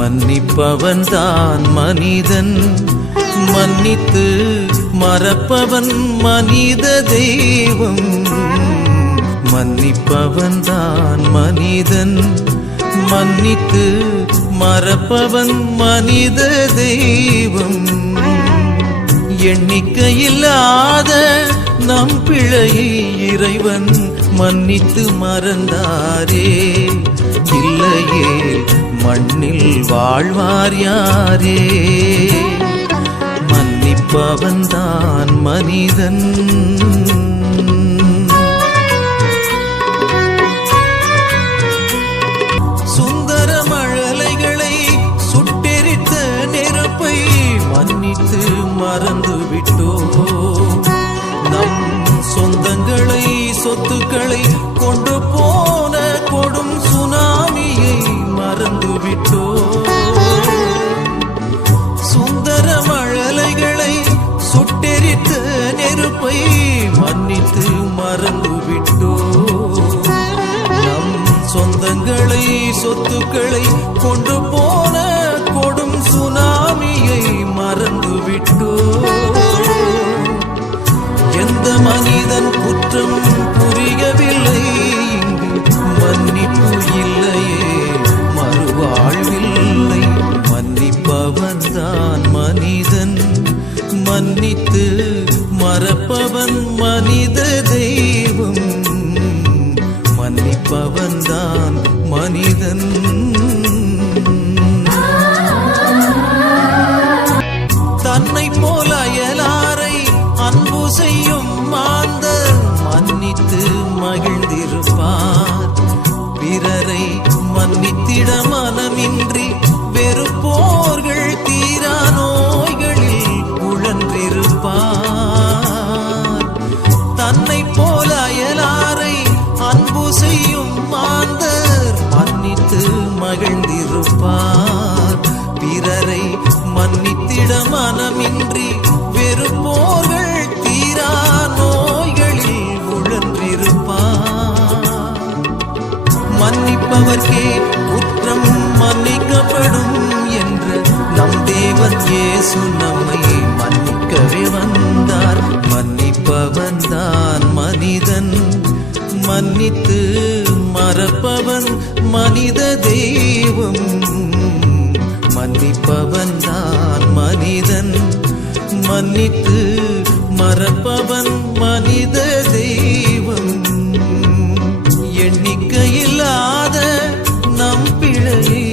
மன்னிப்பவன்தான் மனிதன், மன்னித்து மறப்பவன் மனித தெய்வம். மன்னிப்பவன்தான் மனிதன், மன்னித்து மறப்பவன் மனித தெய்வம். எண்ணிக்கையில்லாத நம் பிழையை இறைவன் மன்னித்து மறந்தாரே. இல்லையே மண்ணில் வாழ்வார் யாரே? மன்னிப்பவன்தான் மனிதன். சுந்தர மழலைகளை சுட்டெரித்த நெருப்பை மன்னித்து மறந்து விட்டோ. நம் சொந்தங்களை சொத்துக்களை கொண்டு போன கொடும் சுனாமியை மறந்து விட்டோ. சுந்தர மழலைகளை சுட்டெரித்த நெருப்பை மன்னித்து மறந்து விட்டோ. நம் சொந்தங்களை சொத்துக்களை கொண்டு போன கொடும் சுனாமியை மறந்து விட்டோ. எந்த மனிதன் குற்றம் புரியவில்லை, இங்கு மன்னிப்பு இல்லையே, மறுவாழ்வில்லை. மன்னிப்பவன்தான் மனிதன், மன்னித்து மறப்பவன் மனித தெய்வம். மன்னிப்பவன்தான் மனிதன். தன்னை போல அயலாரை அன்பு செய்யும் மாந்தர் மன்னித்து மகிழ்ந்திருப்பார். பிறரை மன்னித்திட மனமின்றி வெறுப்போர்கள் தீரா நோய்களில் உழன்றிருப்பார். தன்னை போல அயலாரை அன்பு செய்யும் மாந்தர் மன்னித்து மகிழ்ந்திருப்பார். பிறரை மன்னித்திட மனமின்றி வெறுப்போர்கள் தீரா நோய்களில் உழன்றிருப்பார். மன்னிப்பவர்க்கே குற்றம் மன்னிக்கப்படும் என்று நம் தேவன் இயேசு நம்மை மன்னிக்கவே வந்தார். மன்னிப்பவன்தான் மனிதன், மன்னித்து மறப்பவன் மனித தெய்வம். மன்னிப்பவன்தான் மனிதன், மன்னித்து மறப்பவன் மனித தெய்வம். எண்ணிக்கையில்லாத நம் பிழையை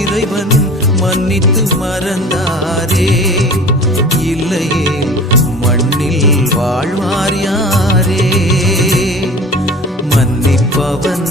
இறைவன் மன்னித்து மறந்தாரே. இல்லையே மண்ணில் வாழ்வார் யாரே? மன்னிப்பவன்